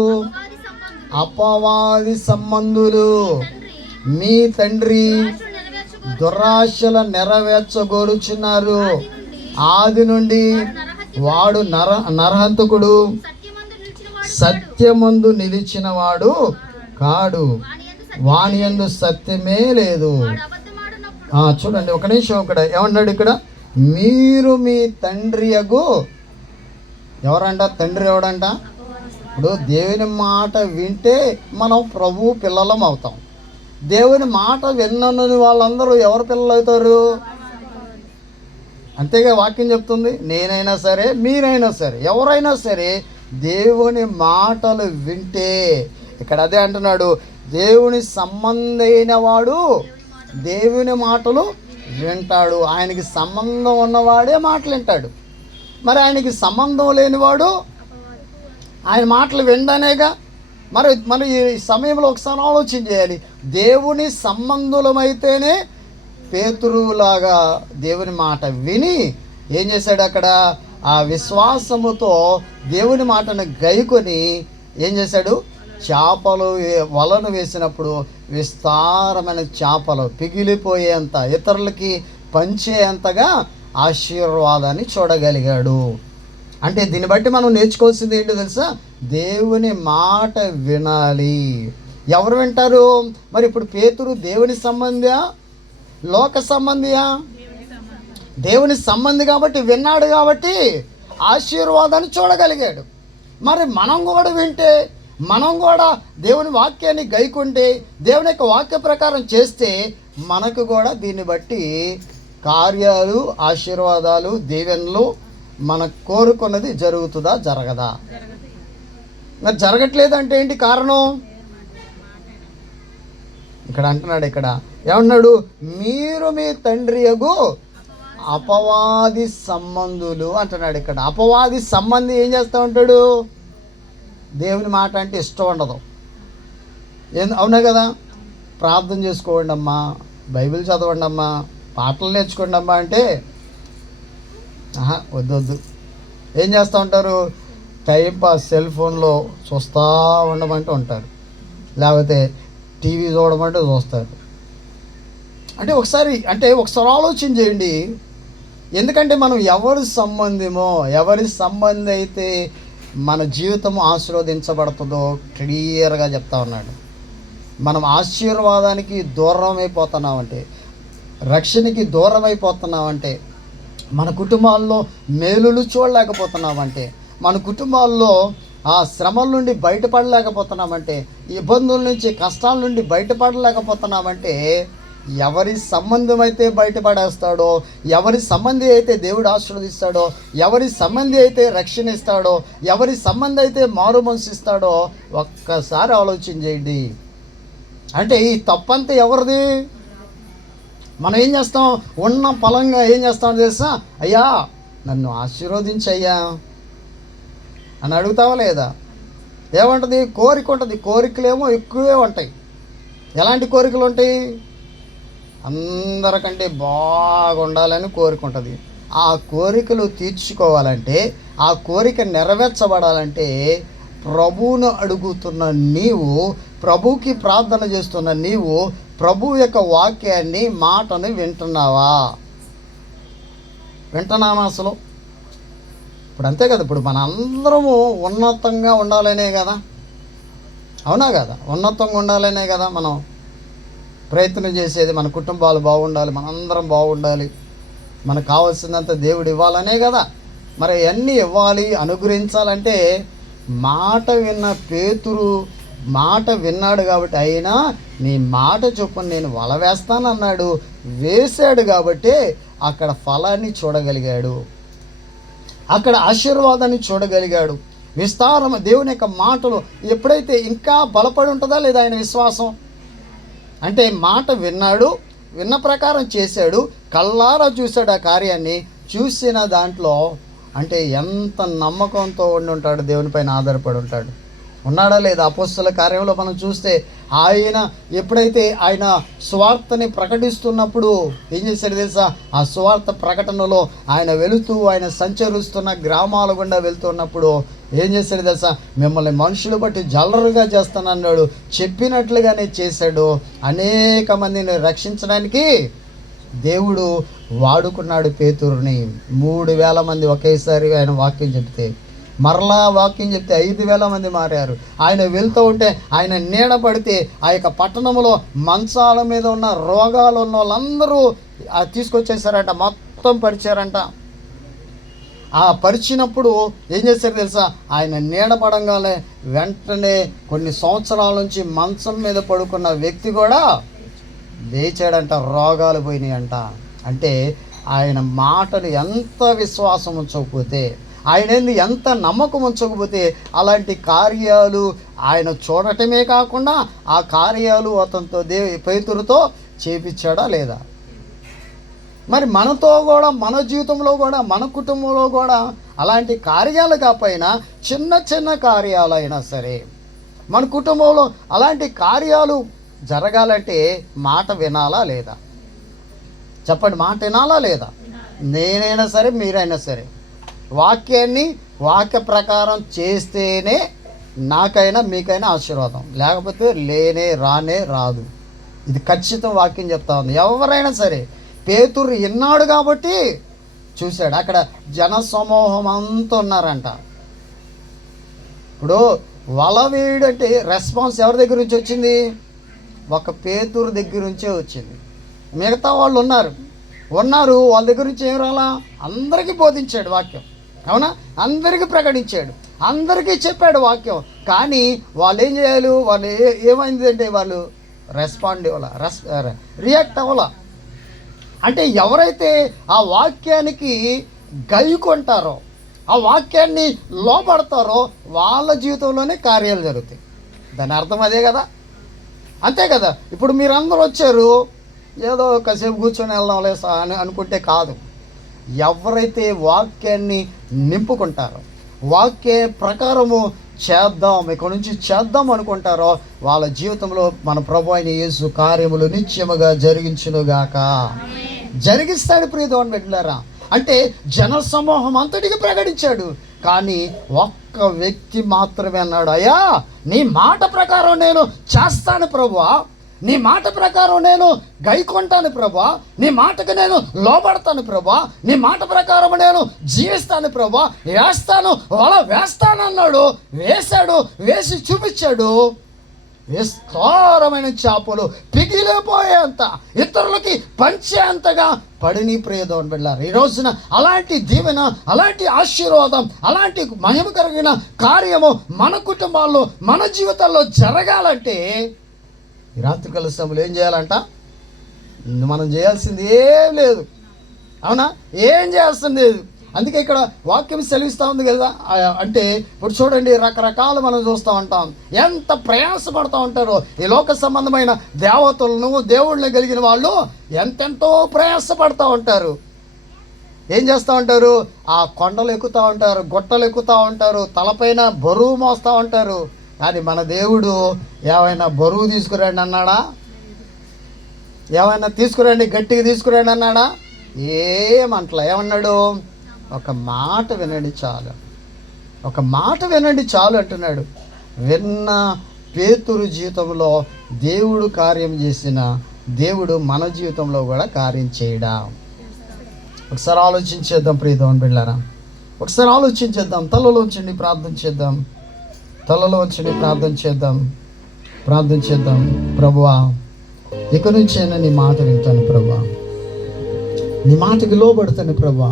అపవాది సంబంధులు. మీ తండ్రి దురాశల నెరవేర్చగోరుచున్నారు. ఆది నుండి వాడు నరహంతకుడు, సత్యమందు నిలిచిన వాడు కాడు, వాని యందు సత్యమే లేదు. చూడండి ఒక నిమిషం, ఇక్కడ ఏమన్నాడు? ఇక్కడ మీరు మీ తండ్రి యగు, ఎవరంట తండ్రి? ఎవడంట? ఇప్పుడు దేవుని మాట వింటే మనం ప్రభు పిల్లలం అవుతాం. దేవుని మాట విన్నని వాళ్ళందరూ ఎవరు పిల్లలు అవుతారు? అంతేగా వాక్యం చెప్తుంది. నేనైనా సరే, మీరైనా సరే, ఎవరైనా సరే దేవుని మాటలు వింటే, ఇక్కడ అదే అంటున్నాడు, దేవుని సంబంధమైన వాడు దేవుని మాటలు వింటాడు. ఆయనకి సంబంధం ఉన్నవాడే మాటలు వింటాడు. మరి ఆయనకి సంబంధం లేనివాడు ఆయన మాటలు వినడానేగా. మరి ఈ సమయంలో ఒకసారి ఆలోచన చేయాలి. దేవుని సంబంధులమైతేనే పేతురులాగా దేవుని మాట విని ఏం చేశాడు? అక్కడ ఆ విశ్వాసముతో దేవుని మాటను గైకొని ఏం చేశాడు? చేపలు వలను వేసినప్పుడు విస్తారమైన చేపలు పిగిలిపోయేంత, ఇతరులకి పంచేంతగా ఆశీర్వాదాన్ని చూడగలిగాడు. అంటే దీన్ని బట్టి మనం నేర్చుకోవాల్సింది ఏంటో తెలుసా? దేవుని మాట వినాలి. ఎవరు వింటారు? మరి ఇప్పుడు పేతురు దేవుని సంబంధియా లోక సంబంధియా? దేవుని సంబంధి కాబట్టి విన్నాడు, కాబట్టి ఆశీర్వాదాన్ని చూడగలిగాడు. మరి మనం కూడా వింటే, మనం కూడా దేవుని వాక్యాన్ని గైకుంటే, దేవుని యొక్క వాక్య ప్రకారం చేస్తే మనకు కూడా దీన్ని బట్టి కార్యాలు, ఆశీర్వాదాలు, దీవెనలు మన కోరుకున్నది జరుగుతుందా జరగదా? మరి జరగట్లేదంటే ఏంటి కారణం? ఇక్కడ అంటున్నాడు, ఇక్కడ ఏమన్నాడు? మీరు మీ తండ్రి యగు అపవాది సంబంధులు అంటున్నాడు. ఇక్కడ అపవాది సంబంధి ఏం చేస్తూ ఉంటాడు? దేవుని మాట అంటే ఇష్టం ఉండదు. అవునా కదా? ప్రార్థన చేసుకోండి అమ్మా, బైబిల్ చదవండి అమ్మా, పాటలు నేర్చుకోండి అమ్మా అంటే వద్దు. ఏం చేస్తూ ఉంటారు? టైంపాస్ సెల్ ఫోన్లో చూస్తూ ఉండమంటే ఉంటారు, లేకపోతే టీవీ చూడమంటే చూస్తారు. అంటే ఒకసారి ఆలోచన చేయండి. ఎందుకంటే మనం ఎవరి సంబంధి అయితే మన జీవితం ఆశీర్వదించబడుతుందో క్లియర్గా చెప్తా ఉన్నాడు. మనం ఆశీర్వాదానికి దూరం అయిపోతున్నామంటే, రక్షణకి దూరం అయిపోతున్నామంటే, మన కుటుంబాల్లో మేలులు చూడలేకపోతున్నామంటే, మన కుటుంబాల్లో ఆ శ్రమల నుండి బయటపడలేకపోతున్నామంటే, ఇబ్బందుల నుంచి కష్టాల నుండి బయటపడలేకపోతున్నామంటే, ఎవరి సంబంధం అయితే బయటపడేస్తాడో, ఎవరి సంబంధి అయితే దేవుడు ఆశీర్వదిస్తాడో, ఎవరి సంబంధి అయితే రక్షణ ఇస్తాడో, ఎవరి సంబంధి అయితే మారు మనసు ఇస్తాడో ఒక్కసారి ఆలోచన చేయండి. అంటే ఈ తప్పంతా ఎవరిది? మనం ఏం చేస్తాం? ఉన్న ఫలంగా ఏం చేస్తామో తెలుసా? అయ్యా నన్ను ఆశీర్వదించయ్యా అని అడుగుతావా లేదా? ఏమంటుంది? కోరిక ఉంటుంది. కోరికలేమో ఎక్కువే ఉంటాయి. ఎలాంటి కోరికలు ఉంటాయి? అందరికంటే బాగుండాలని కోరిక ఉంటుంది. ఆ కోరికలు తీర్చుకోవాలంటే, ఆ కోరిక నెరవేర్చబడాలంటే ప్రభువును అడుగుతున్న నీవు, ప్రభువుకి ప్రార్థన చేస్తున్న నీవు ప్రభు యొక్క వాక్యాన్ని, మాటను వింటున్నావా? వింటున్నామా అసలు? ఇప్పుడు అంతే కదా, ఇప్పుడు మన అందరము ఉన్నతంగా ఉండాలనే కదా, అవునా కదా? ఉన్నతంగా ఉండాలనే కదా మనం ప్రయత్నం చేసేది. మన కుటుంబాలు బాగుండాలి, మనందరం బాగుండాలి, మనకు కావాల్సిందంతా దేవుడు ఇవ్వాలనే కదా. మరి అన్నీ ఇవ్వాలి, అనుగ్రహించాలంటే మాట విన్న పేతురు మాట విన్నాడు కాబట్టి, అయినా నీ మాట చొప్పున నేను వల వేస్తానన్నాడు. వేశాడు కాబట్టి అక్కడ ఫలాన్ని చూడగలిగాడు, అక్కడ ఆశీర్వాదాన్ని చూడగలిగాడు. విస్తారం దేవుని యొక్క మాటలు ఎప్పుడైతే ఇంకా బలపడి ఉంటుందా లేదా ఆయన విశ్వాసం? అంటే మాట విన్నాడు, విన్న ప్రకారం చేశాడు, కళ్ళారా చూశాడు ఆ కార్యాన్ని. చూసిన దాంట్లో అంటే ఎంత నమ్మకంతో ఉండి ఉంటాడు, దేవునిపైన ఆధారపడి ఉంటాడు. ఉన్నాడా లేదా? అపోస్తల కార్యంలో మనం చూస్తే ఆయన ఎప్పుడైతే ఆయన సువార్తని ప్రకటిస్తున్నప్పుడు ఏం చేశాడు తెలుసా? ఆ సువార్త ప్రకటనలో ఆయన వెళుతూ, ఆయన సంచరిస్తున్న గ్రామాల గుండా వెళ్తున్నప్పుడు ఏం చేశాడు తెలుసా? మిమ్మల్ని మనుషులు బట్టి జల్లరుగా చేస్తానన్నాడు. చెప్పినట్లుగానే చేశాడు. అనేక మందిని రక్షించడానికి దేవుడు వాడుకున్నాడు పేతురుని. 3,000 మంది ఒకేసారి ఆయన వాక్యం చెప్తే, మరలా వాక్యం చెప్తే 5,000 మంది మారారు. ఆయన వెళ్తూ ఉంటే ఆయన నీడ పడితే ఆ యొక్క పట్టణంలో మంచాల మీద ఉన్న రోగాలు ఉన్న వాళ్ళందరూ తీసుకొచ్చేసారంట, మొత్తం పరిచారంట. ఆ పరిచినప్పుడు ఏం చేశారు తెలుసా? ఆయన నీడ పడంగానే వెంటనే కొన్ని సంవత్సరాల నుంచి మంచం మీద పడుకున్న వ్యక్తి కూడా లేచాడంట, రోగాలు పోయినాయంట. అంటే ఆయన మాటలు ఎంత విశ్వాసం ఉంచకపోతే, ఆయన ఎంత నమ్మకం ఉంచకపోతే అలాంటి కార్యాలు ఆయన చూడటమే కాకుండా ఆ కార్యాలు అతనితో పేతురుతో చేపించాడా లేదా? మరి మనతో కూడా, మన జీవితంలో కూడా, మన కుటుంబంలో కూడా అలాంటి కార్యాలు కాకపోయినా చిన్న చిన్న కార్యాలైనా సరే మన కుటుంబంలో అలాంటి కార్యాలు జరగాలంటే మాట వినాలా లేదా? చెప్పండి, మాట వినాలా లేదా? నేనైనా సరే, మీరైనా సరే వాక్యాన్ని వాక్య ప్రకారం చేస్తేనే నాకైనా మీకైనా ఆశీర్వాదం, లేకపోతే లేనే రానే రాదు. ఇది ఖచ్చితం వాక్యం చెప్తా ఉంది. ఎవరైనా సరే పేతురు విన్నాడు కాబట్టి చూశాడు. అక్కడ జన సమూహం అంతా ఉన్నారంట. ఇప్పుడు వల వేయడం అంటే రెస్పాన్స్ ఎవరి దగ్గర నుంచి వచ్చింది? ఒక పేతురు దగ్గర నుంచే వచ్చింది. మిగతా వాళ్ళు ఉన్నారు, వాళ్ళ దగ్గర నుంచి ఏం రాలా? అందరికీ బోధించాడు వాక్యం, అవునా? అందరికీ ప్రకటించాడు, అందరికీ చెప్పాడు వాక్యం. కానీ వాళ్ళు ఏం చేయాలి? వాళ్ళు ఏమైందంటే వాళ్ళు రెస్పాండ్ ఇవ్వాల, రియాక్ట్ అవ్వాల. అంటే ఎవరైతే ఆ వాక్యానికి గైకొంటారో, ఆ వాక్యాన్ని లోపడతారో వాళ్ళ జీవితంలోనే కార్యాలు జరుగుతాయి. దాని అర్థం అదే కదా, అంతే కదా. ఇప్పుడు మీరందరూ వచ్చారు, ఏదో కాసేపు కూర్చొని వెళ్దాం లేదా అని అనుకుంటే కాదు. ఎవరైతే వాక్యాన్ని నింపుకుంటారో, వాక్య ప్రకారము చేద్దాం, ఇక్కడ నుంచి చేద్దాం అనుకుంటారో వాళ్ళ జీవితంలో మన ప్రభు అయిన యేసు కార్యములు నిత్యముగా జరిగించునుగాక. జరిగిస్తాడు ప్రియ దేవుని బిడ్డలారా. అంటే జన సమూహం అంతటికి ప్రకటించాడు, కానీ ఒక్క వ్యక్తి మాత్రమే అన్నాడు, అయ్యా నీ మాట ప్రకారం నేను చేస్తాను ప్రభువా, నీ మాట ప్రకారం నేను గైకొంటాను ప్రభువా, నీ మాటకు నేను లోబడతాను ప్రభువా, నీ మాట ప్రకారం నేను జీవిస్తాను ప్రభువా, వేస్తాను, వల వేస్తాను అన్నాడు. వేశాడు, వేసి చూపించాడు. విస్తారమైన చేపలు పిగిలిపోయేంత, ఇతరులకి పంచేంతగా పడిని ప్రియదేవుని బిడ్డలారా. ఈ రోజున అలాంటి దీవెన, అలాంటి ఆశీర్వాదం, అలాంటి మహిమ కలిగిన కార్యము మన కుటుంబాల్లో, మన జీవితాల్లో జరగాలంటే ఈ రాత్రికాల సమయంలో ఏం చేయాలంట? మనం చేయాల్సింది ఏం లేదు, అవునా? ఏం చేయాల్సింది లేదు. అందుకే ఇక్కడ వాక్యం సెలవిస్తూ ఉంది కదా. అంటే ఇప్పుడు చూడండి, రకరకాలు మనం చూస్తూ ఉంటాం, ఎంత ప్రయాసపడుతూ ఉంటారో. ఈ లోక సంబంధమైన దేవతలను, దేవుళ్ళని కలిగిన వాళ్ళు ఎంతెంతో ప్రయాసపడుతూ ఉంటారు. ఏం చేస్తూ ఉంటారు? ఆ కొండలు ఎక్కుతూ ఉంటారు, గుట్టలు ఎక్కుతూ ఉంటారు, తలపైన బరువు మోస్తూ ఉంటారు. కానీ మన దేవుడు ఏమైనా బరువు తీసుకురండి అన్నాడా? ఏమైనా తీసుకురండి, గట్టిగా తీసుకురండి అన్నాడా? ఏమంటలా. ఏమన్నాడు? ఒక మాట వినండి చాలు, ఒక మాట వినండి చాలు అంటున్నాడు. విన్న పేతురు జీవితంలో దేవుడు కార్యం చేసిన దేవుడు మన జీవితంలో కూడా కార్యం చేయడా? ఒకసారి ఆలోచించేద్దాం ప్రియదేవుని బిడ్డలారా, ఒకసారి ఆలోచించేద్దాం. తలలో ఉంచండి, ప్రార్థన చేద్దాం. తలలో ఉంచండి, ప్రార్థన చేద్దాం. ప్రార్థన చేద్దాం. ప్రభువా, ఇక నుంచైనా నీ మాట వింటాను ప్రభువా, నీ మాటకి లోబడతాను ప్రభువా.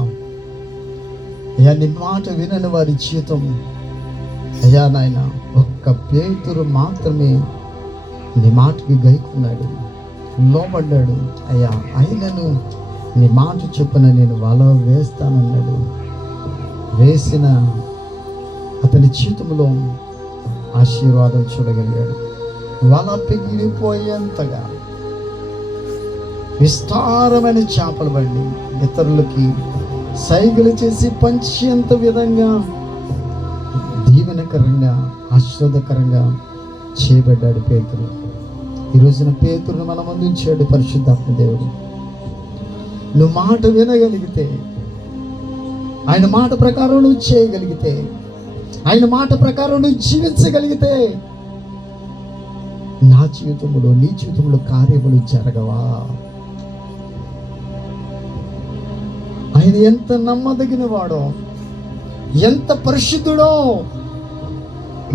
అయ్యా, నీ మాట వినని వారి జీవితం అయ్యా నాయన, ఒక్క పేతురు మాత్రమే నీ మాటకి గైకున్నాడు, లోబడ్డాడు. అయ్యా, అయినను నీ మాట చొప్పున నేను వల వేస్తానన్నాడు. వేసిన అతని జీవితంలో ఆశీర్వాదం చూడగలిగాడు. వల పిగిలిపోయేంతగా విస్తారమైన చేపలు బండి ఇతరులకి సైగలు చేసి పంచేంత విధంగా దీవెనకరంగా ఆశీర్వాదకరంగా చేయబడ్డాడు పేతురు. ఈ రోజున పేతురును మన ముందు ఉంచాడు పరిశుద్ధాత్మ దేవుడు. నువ్వు మాట వినగలిగితే, ఆయన మాట ప్రకారం నువ్వు చేయగలిగితే, ఆయన మాట ప్రకారం నువ్వు జీవించగలిగితే, నా జీవితంలో నీ జీవితంలో కార్యములు జరగవా? ఆయన ఎంత నమ్మదగిన వాడో, ఎంత పరిశుద్ధుడో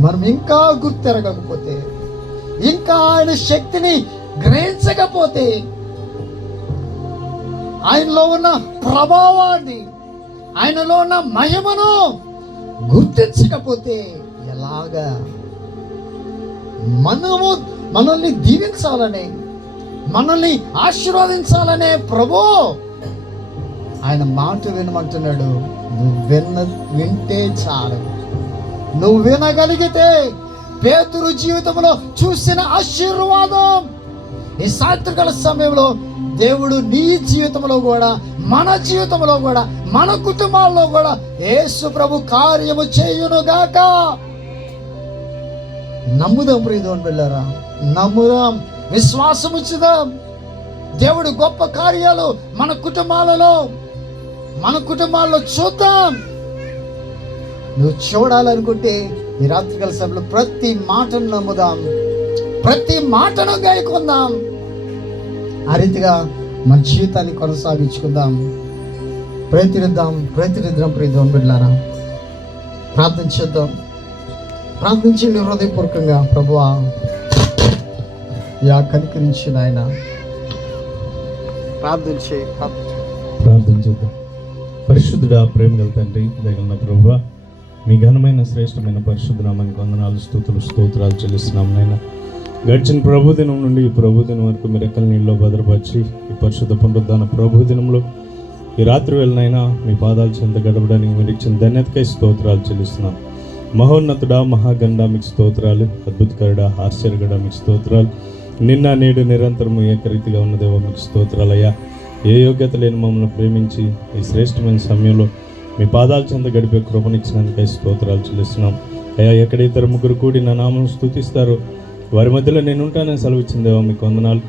మనం ఇంకా గుర్తెరగకపోతే, ఇంకా ఆయన శక్తిని గ్రహించకపోతే, ఆయనలో ఉన్న ప్రభావాన్ని, ఆయనలో ఉన్న మహిమను గుర్తించకపోతే ఎలాగా? మనల్ని దీవించాలనే, మనల్ని ఆశీర్వదించాలనే ప్రభు ఆయన మాట వినమంటున్నాడు. నువ్వు వింటే చాలు. నువ్వు వినగలిగితే పేతురు జీవితంలో చూసిన ఆశీర్వాదం ఈ సాయంత్రకాల సమయంలో దేవుడు నీ జీవితంలో కూడా, మన జీవితంలో కూడా, మన కుటుంబాల్లో కూడా యేసు ప్రభు కార్యము చేయునుగాక. నమ్ముదాం ప్రియదేవుని బిడ్డలారా, నమ్ముదాం, విశ్వాసం ఉంచుదాం. దేవుడు గొప్ప కార్యాలు మన కుటుంబాల్లో చూద్దాం. నువ్వు చూడాలనుకుంటే ఈ రాత్రికాల సభలో ప్రతి మాటను నమ్ముదాం, ప్రతి మాటను గాయకుందాం. ఆ రీతిగా మన జీవితాన్ని కొనసాగించుకుందాం. ప్రయత్నిద్దాం ప్రియదేవుని బిడ్డలారా, ప్రార్థన చేద్దాం. ప్రార్థించండి హృదయపూర్వకంగా. ప్రభువా, యా కనికరించిన ఆయన ప్రార్థన చేద్దాం. పరిశుద్ధుడా, ప్రేమ గల తండ్రి, దయగల ప్రభువా, మీ ఘనమైన శ్రేష్టమైన పరిశుద్ధ నామానికి వందనాలు, స్తోత్రాలు చెల్లిస్తున్నాం నాయన. గడిచిన ప్రభుదినం నుండి ఈ ప్రభుదినం వరకు మీరు ఎక్కల నీళ్ళలో భద్రపరిచి ఈ పరిశుద్ధ పునరుద్ధాన ప్రభుదినంలో ఈ రాత్రి వెళ్ళనైనా మీ పాదాలు చెంత గడపడానికి మీరు ఇచ్చిన ధన్యతకై స్తోత్రాలు చెల్లిస్తున్నాం. మహోన్నతుడా, మహాగండా మీకు స్తోత్రాలు, అద్భుతకరుడా, ఆశ్చర్యగడా మీకు స్తోత్రాలు. నిన్న నేడు నిరంతరము ఏకరీతిగా ఉన్నదేవో మీకు స్తోత్రాలయ్యా. ఏ యోగ్యత లేని మమ్మల్ని ప్రేమించి ఈ శ్రేష్టమైన సమయంలో మీ పాదాల చెంత గడిపే కృపనిచ్చినందుకై స్తోత్రాలు చెల్లిస్తున్నాం అయ్యా. ఎక్కడ ఇద్దరు ముగ్గురు కూడి నా నామం స్తుతిస్తారో వారి మధ్యలో నేను ఉంటానని సెలవిచ్చిందేవో మీకు వందనాలు.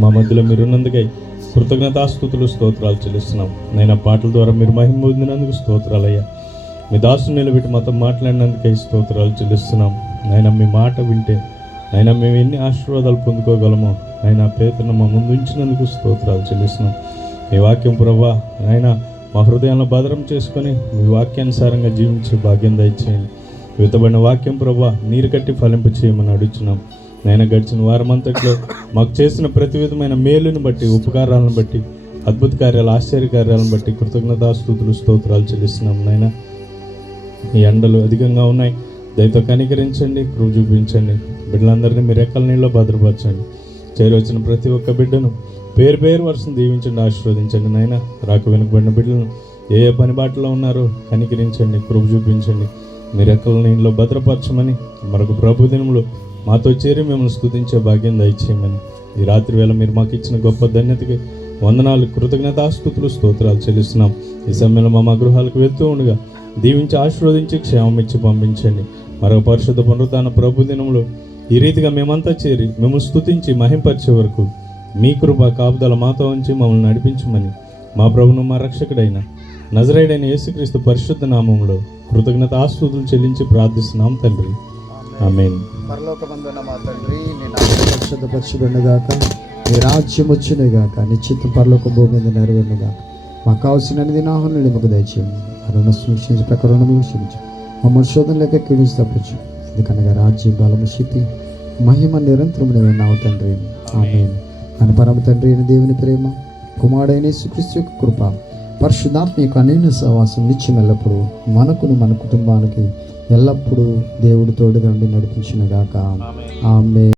మా మధ్యలో మీరున్నందుకై కృతజ్ఞతాస్తుతులు, స్తోత్రాలు చెల్లిస్తున్నాం. నేను పాటల ద్వారా మీరు మహిమ పొందినందుకు స్తోత్రాలయ్యా. మీ దాసుని నిలబెట్టి మాతో మాట్లాడినందుకై స్తోత్రాలు చెల్లిస్తున్నాం. నాయన, మీ మాట వింటే అయినా మేము ఎన్ని ఆశీర్వాదాలు పొందుకోగలమో ఆయన పేతును మా ముందు ఉంచినందుకు స్తోత్రాలు చెల్లిస్తున్నాం. మీ వాక్యం ప్రభువా ఆయన మా హృదయంలో భద్రం చేసుకొని మీ వాక్యానుసారంగా జీవించే భాగ్యం దయచేయండి. విత్తబడిన వాక్యం ప్రభువా నీరు కట్టి ఫలింప చేయమని అడుగుతున్నాం. నేను గడిచిన వారమంతట్లో మాకు చేసిన ప్రతి విధమైన మేలుని బట్టి, ఉపకారాలను బట్టి, అద్భుత కార్యాలు, ఆశ్చర్య కార్యాలను బట్టి కృతజ్ఞతాస్తుతులు, స్తోత్రాలు చెల్లిస్తున్నాం. నాయన, ఈ ఎండలు అధికంగా ఉన్నాయి, దయతో కనికరించండి, కృప చూపించండి. బిడ్డలందరినీ మీరు ఎక్కల నీళ్ళలో భద్రపరచండి. చేరవచ్చిన ప్రతి ఒక్క బిడ్డను పేరు వరుసను దీవించండి, ఆశీర్వదించండి. నాయన, రాక వెనుకబడిన బిడ్డలను ఏ పని బాటలో ఉన్నారో కనికరించండి, కృప చూపించండి. మీరు ఎక్కల నీళ్ళలో భద్రపరచమని మరొక ప్రభుదినంలో మాతో చేరి మిమ్మల్ని స్తుతించే భాగ్యం దయచేయమని ఈ రాత్రి వేళ మీరు మాకు ఇచ్చిన గొప్ప ధన్యతకి వందనాలు, కృతజ్ఞతాస్తుతులు, స్తోత్రాలు చెల్లిస్తున్నాం. ఈ సమయంలో మా గృహాలకు వెళ్తూ ఉండగా దీవించి ఆశీర్వదించి క్షేమం ఇచ్చి పంపించండి. మరొక పరిశుద్ధ పునరుత్థాన ప్రభుదినంలో ఈ రీతిగా మేమంతా చేరి మిమ్మల్ని స్తుతించి మహింపరిచే వరకు మీ కృప కాపుదల మాతో ఉంచి మమ్మల్ని నడిపించమని మా ప్రభువును మా రక్షకుడైన నజరేయుడైన యేసుక్రీస్తు పరిశుద్ధ నామంలో కృతజ్ఞతాస్తుతులు చెల్లించి ప్రార్థిస్తున్నాం తండ్రి, ఆమేన్. పరలోకమందున్న మా తండ్రి, నీ నామము పరిశుద్ధపరచబడునుగాక, నీ రాజ్యం వచ్చునుగాక, నీ చిత్తం పరలోక భూమి మీద నెరవేరునుగాక. మాకు కావాల్సినది నా నుండి మాకు దయచేయండి. అరుణ సూక్షించి ప్రకారం వీక్షించు మమ్మల్ని శోధనలేక కీడిచి తప్పచ్చు. ఎందుకనగా రాజ్యం బలము శక్తి మహిమ నిరంతరం నావు తండ్రి. ఆమేన్. మన పరమ తండ్రి అయిన దేవుని ప్రేమ, కుమారుడైన యేసుక్రీస్తు యొక్క కృప, పరిశుద్ధాత్మ యొక్క అన్యోన్య సహవాసం నిత్యం ఎల్లప్పుడూ మనకును మన కుటుంబానికి ఎల్లప్పుడూ దేవుడి తోడుగా ఉండి నడిపించును గాక. ఆమేన్.